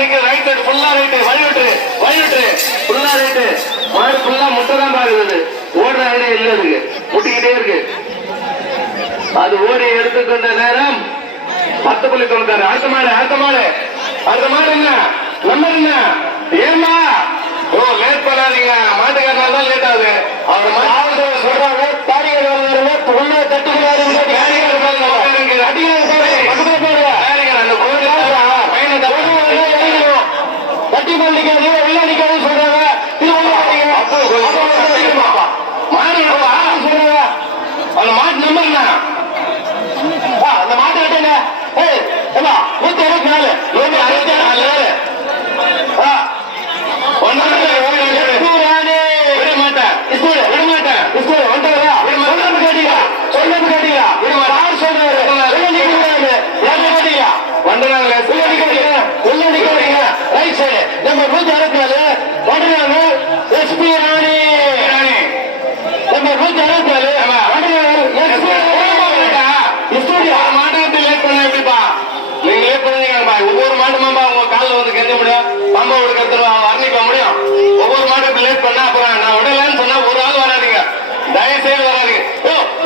நிக்க right side ஃபுல்லா right வழிவிட்டு ஃபுல்லா ரைட்டு மாடு ஃபுல்லா முட்டை தான் பாக்குது ஓடுற ஐடியா இல்ல இருக்கு முட்டிக்கிட்டே இருக்கு அது ஓடி எடுத்துக்கொண்ட நேரம் 10.96 அடுத்த மாடு என்ன நம்பர் என்ன ஏமா ஓ லேட் பண்ணாதீங்க மாட்டுக்காரனால தான் லேட் ஆகுது அவர் மாடு சொல்றாங்க தாரிகள் தட்டுக்கிறாரு தட்டி பண்ணிக்காது உள்ள நிக்காது சொல்றாங்க அந்த மாட்டு நம்பர் என்ன அந்த மாட்டு கிட்ட 164 ஒவ்வொரு மாட்டு மாம்பா உங்க காலில் வந்து கெஞ்ச முடியும் பாம்பா கொடுக்கறது வர்ணிக்க முடியும் ஒவ்வொரு மாட்டுக்கு லேட் பண்ணா அப்புறம் நான் விடலன்னு சொன்னா ஒரு ஆள் வராதிங்க தயவுசெய்து வராதிங்க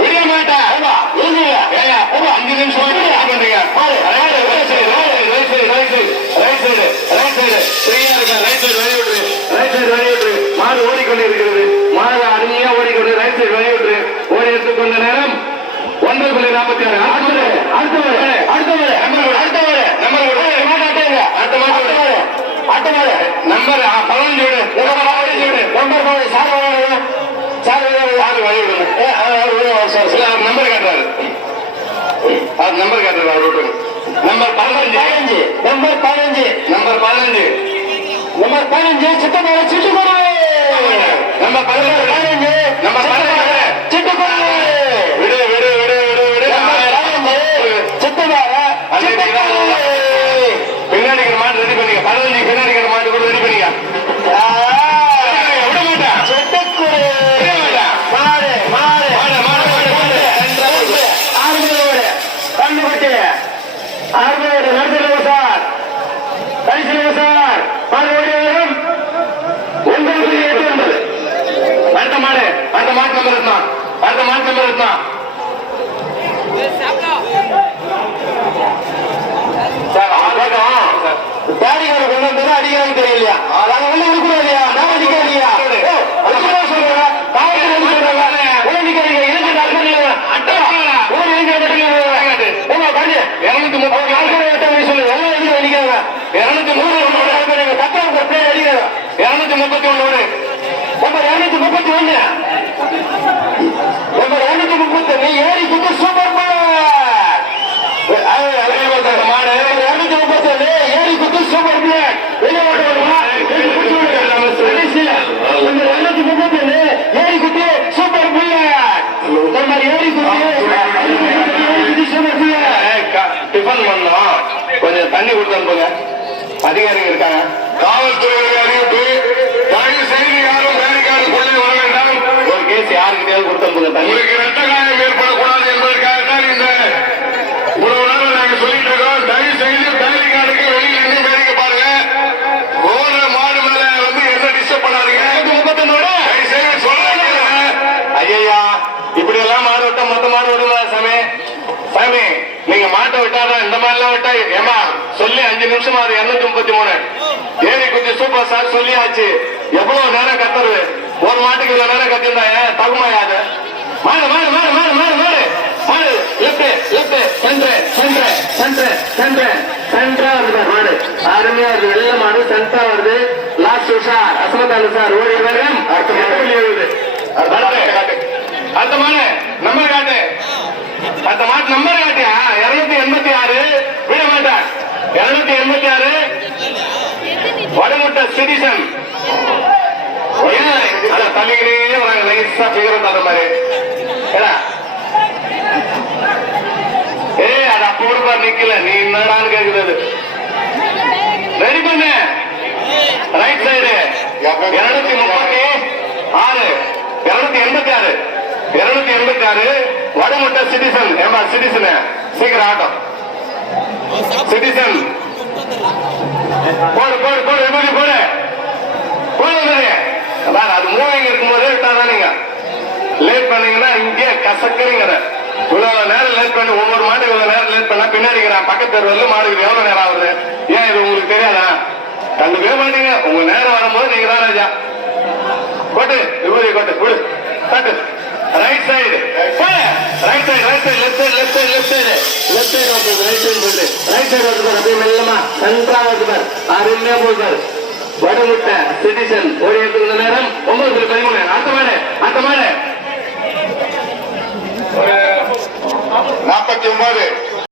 விட மாட்டேன் 5 நிமிஷம் பண்றீங்க மாடு ஓடிக்கொண்டு இருக்கிறது மாடு அருமையா ஓடிக்கொண்டு ரைட் சைடு வழிவிட்டு ஓடி எடுத்துக்கொண்ட நேரம் 9.46 நம்பர் 15 நம்பர் காட்டுறாரு நம்பர் காட்டுறாரு நம்பர் 15 சித்தமலை சிட்டுக்கொரு நம்பர் 15 சிட்டுக்கொரு விடு பின்னாடி மாட்டு ரெடி பண்ணிக்க 15 பின்னாடி மாட்டு கூட ரெடி பண்ணிக்க விட மாட்டேன் அடுத்த மாட்டு நம்பர் இருந்தான் தாரிகார கொண்டு வந்தது அடிக்கிறாங்க தெரியலையா அதாவது உள்ள இருக்கிறோம் இல்லையா நான் அடிக்கிறேன் இல்லையா சொல்றேன் ஏறி குத்து சூப்பர் ஏறி குத்து சூப்பர் ஏறி குத்து சூப்பர் டிஃபன் பண்ணோம் கொஞ்சம் தண்ணி கொடுத்து அனுப்புங்க அதிகாரிகள் இருக்காங்க காவல்துறை அறிவிப்பு தயவு செய்து யாரும் வேலைக்காக கொண்டு வர வேண்டாம் ஒரு கேஸ் யாருக்கிட்டையாவது கொடுத்து அனுப்புங்க தண்ணி ரத்த காயம் ஏற்படக்கூடாது என்பதற்காக தான் இந்த இவ்வளவு நேரம் நாங்க சொல்லிட்டு இருக்கோம் தயவு செய்து வேலைக்காருக்கு வெளியில் நின்று வேடிக்கை பாருங்க ஓடுற மாடு மேல வந்து என்ன டிஸ்டர்ப் பண்ணாதீங்க தயவு செய்து சொல்லுங்க ஐயா இப்படி எல்லாம் மாடு விட்டா மொத்த மாடு விடுமா சாமி நீங்க மாட்டை விட்டாதான் இந்த மாதிரி எல்லாம் விட்டா ஏமா சொல்லி 5 நிமிஷம் அது 233 ஏறி குத்தி சூப்பர் சார் சொல்லியாச்சு எவ்வளவு நேரம் கத்துறது ஒரு மாட்டுக்கு இவ்வளவு நேரம் கத்திருந்தா தகுமா யாது மாடு மாடு மாடு மாடு மாடு மாடு மாடு சென்ட்ரா வருது மாடு அருமையா வருது வெள்ள மாடு சென்ட்ரா வருது லாஸ்ட் சார் அசமத்தாலு சார் ஓடி வேகம் அடுத்த மாடு நம்பர் காட்டு அந்த மாட்டு நம்பர் காட்டியா 286 விட மாட்டேன் 286 வடமுட்ட சிட்டிசன் தள்ளிக்கிட்டே நைஸா பிகரம் அந்த மாதிரி அது அப்ப கூட நிக்கல நீ என்னடான்னு கேக்குறது ரெடி பண்ணு ரைட் சைடு 286 வடமுட்ட சிட்டிசன் ஏமா சிட்டிசன் சீக்கிரம் ஆட்டம் சிட்டிசன் போடு போடு போடு விபூதி போடு போடு பாரு. அது மூவிங் இருக்கும்போதே விட்டாதான் நீங்க லேட் பண்ணீங்கன்னா இங்கே கசக்குறீங்க. இவ்வளவு நேரம் லேட் பண்ணி ஒவ்வொரு மாடு இவ்வளவு நேரம் லேட் பண்ணா பின்னாடிக்கிறான் பக்கத்து தெருவில் மாடுக்கு எவ்வளவு நேரம் ஆகுது? ஏன் இது உங்களுக்கு தெரியாதா? கண்டுக்கவே மாட்டீங்க. உங்க நேரம் வரும்போது நீங்க தான் ராஜா. கொட்டு விபூதி கொட்டு கொடு தட்டு. Right side right side right side left side left side left side left side வந்து ரைட் சைடு போட்டு ரைட் சைடு வந்து அப்படியே மெல்லமா கண்டா வந்து பாரு. அருமையா போகுது. வடமுட்டை சிட்டிசன் ஒரு எடுத்துக்கிற நேரம் 9:13. அடுத்த மாடு 49